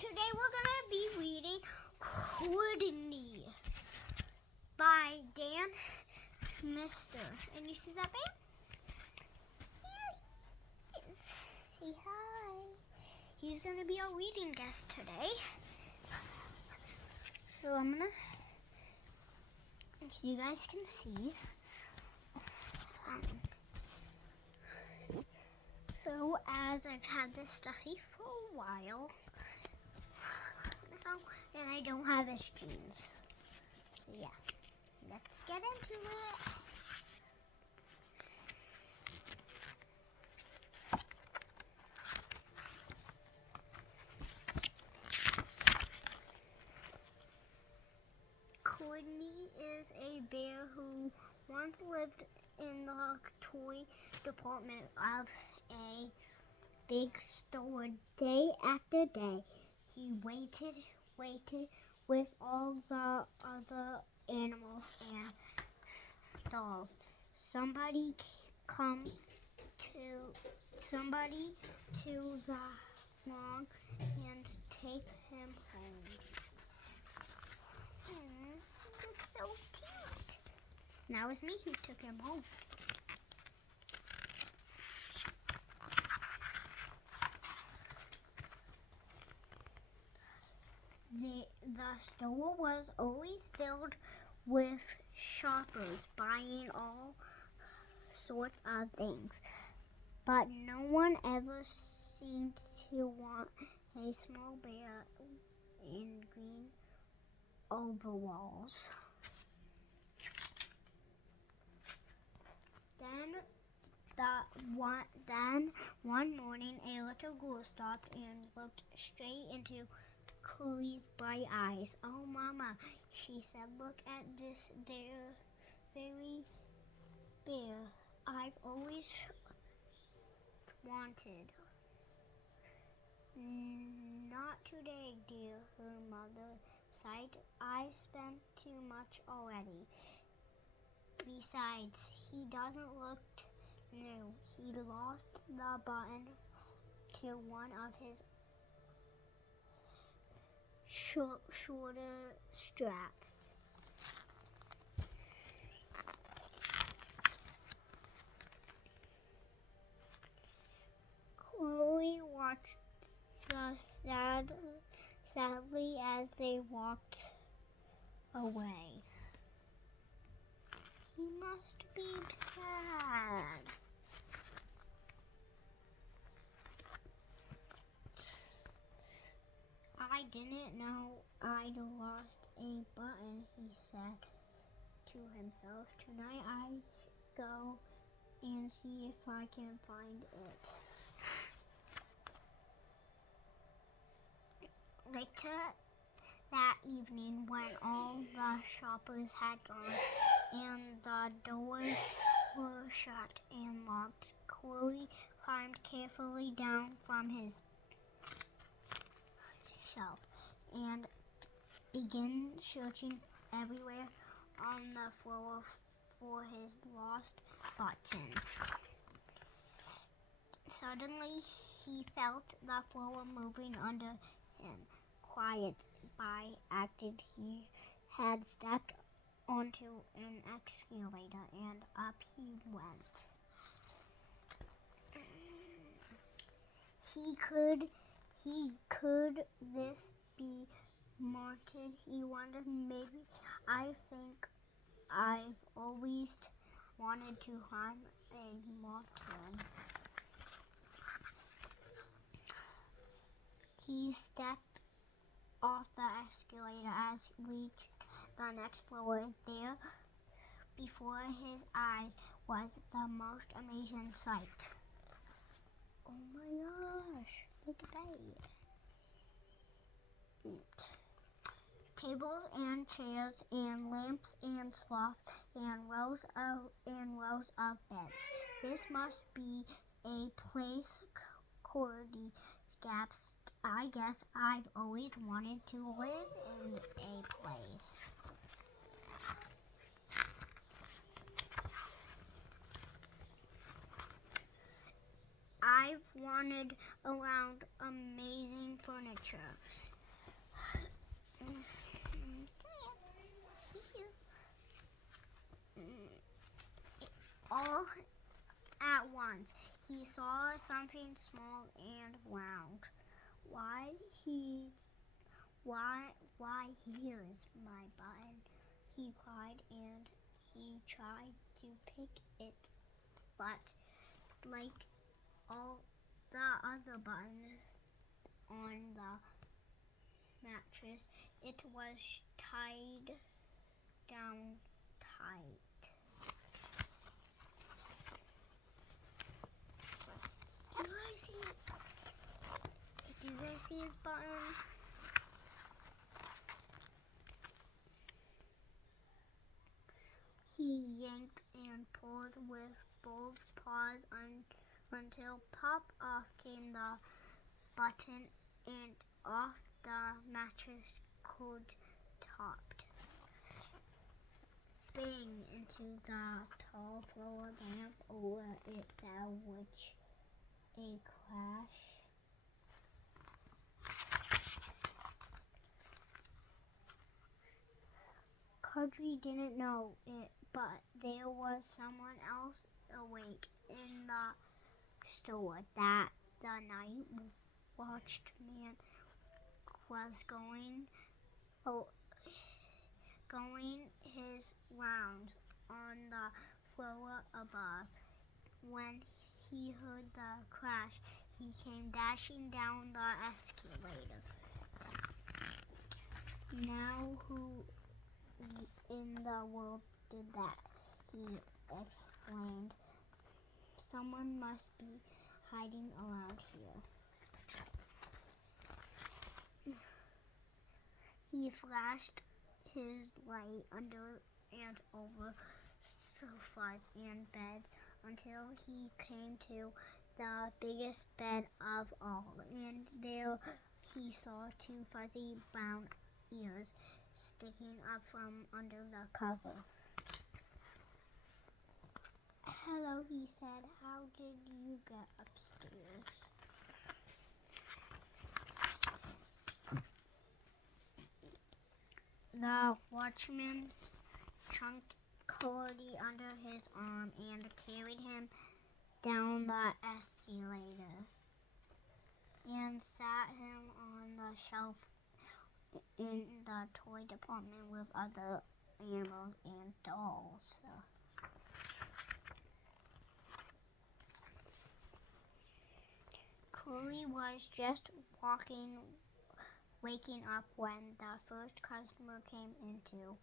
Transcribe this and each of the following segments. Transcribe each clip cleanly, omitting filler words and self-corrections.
Today we're gonna be reading Courtney by Dan Mister. And you see that band? Here he is. Say hi. He's gonna be our reading guest today. So I'm gonna, so you guys can see. So as I've had this stuffy for a while now, and I don't have his jeans. So yeah, let's get into it. Courtney is a bear who once lived in the toy department of a big store. Day after day, he waited with all the other animals and dolls. Somebody to the lawn and take him home. It's so cute. Now it's me who took him home. The store was always filled with shoppers buying all sorts of things, but no one ever seemed to want a small bear in green overalls. Then one morning, a little girl stopped and looked straight into Chloe's bright eyes. "Oh, Mama," she said, "look at this there very bear I've always wanted." "Not today, dear," her mother sighed. "I've spent too much already. Besides, he doesn't look new. He lost the button to one of his shorter straps." Chloe watched sadly as they walked away. "He must be sad." "I didn't know I'd lost a button," he said to himself. "Tonight I go and see if I can find it." Later that evening, when all the shoppers had gone and the doors were shut and locked, Chloe climbed carefully down from his shelf and began searching everywhere on the floor for his lost button. Suddenly, he felt the floor moving under him. Quiet by accident, he had stepped onto an escalator, and up he went. Could this be Martin? He wondered. Maybe. "I think I've always wanted to harm a Martin." He stepped off the escalator as he reached the next floor. There, before his eyes, was the most amazing sight. Oh my gosh, look at that. Tables and chairs and lamps and sloths and rows of beds. "This must be a place," Courtney gasped. "I guess I've always wanted to live in a place." "I've wandered around amazing furniture All at once, he saw something small and round. Why, here's my button, he cried, and he tried to pick it, but like all the other buttons on the mattress, it was tied down tight. Do you guys see his button? He yanked and pulled with both paws until pop off came the button and off the mattress cord topped. Bang into the tall floor lamp over it fell with a crash. Cudgy didn't know it, but there was someone else awake in the store. That the night watchman was going his rounds on the floor above. When he heard the crash, he came dashing down the escalator. Now who in the world did that? He exclaimed. Someone must be hiding around here. He flashed his light under and over sofas and beds until he came to the biggest bed of all, and there he saw two fuzzy brown ears sticking up from under the cover. Hello, he said. How did you get upstairs? The watchman chunked Cody under his arm and carried him down the escalator and sat him on the shelf in the toy department with other animals and dolls. Curly was just waking up when the first customer came into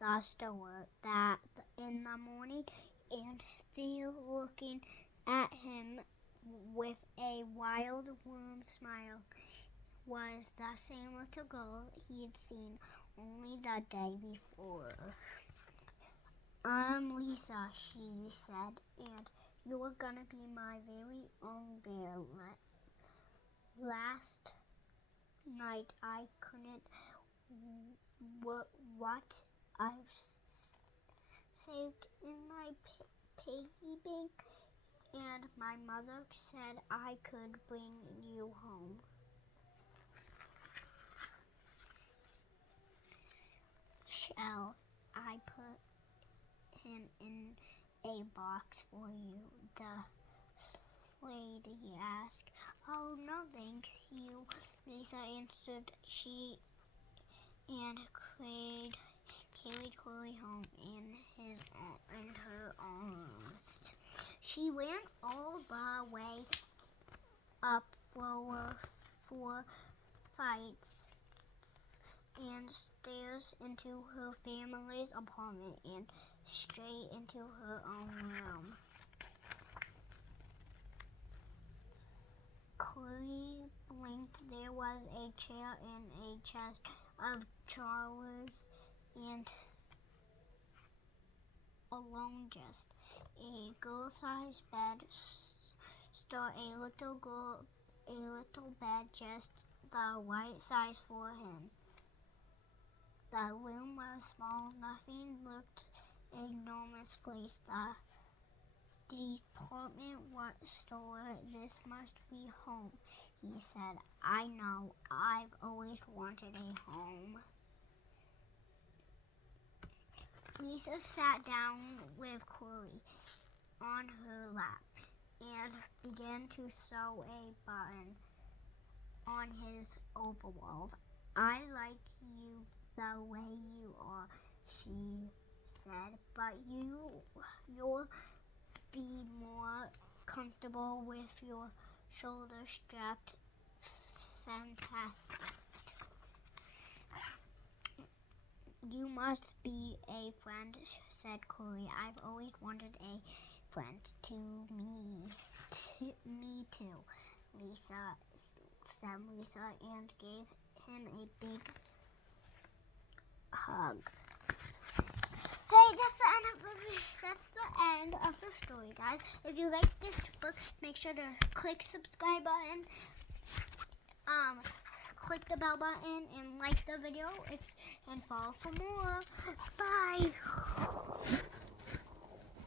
the store that in the morning, and they looking at him with a wild, warm smile was the same little girl he'd seen only the day before. I'm Lisa, she said, and you're gonna be my very own bear. Last night I couldn't what I've saved in my piggy bank, and my mother said I could bring you home. Shall I put him in a box for you? The lady asked. Oh, no, thanks you, Lisa answered she, and carried Curly home in her arms. She ran all the way up 4 flights and stairs into her family's apartment and straight into her own room. Curly blinked. There was a chair and a chest of drawers and along just a girl-sized bed stood a little bed just the right size for him. The room was small. Nothing looked enormous place. The department store. This must be home, he said. I know. I've always wanted a home. Lisa sat down with Corey on her lap and began to sew a button on his overalls. "I like you the way you are," she said, "but you'll be more comfortable with your shoulders strapped." "Fantastic. You must be a friend," said Corey. "I've always wanted a friend." Me too," said Lisa, and gave him a big hug. Hey, that's the end of the story, guys. If you like this book, make sure to click subscribe button, click the bell button, and like the video and follow for more. Bye.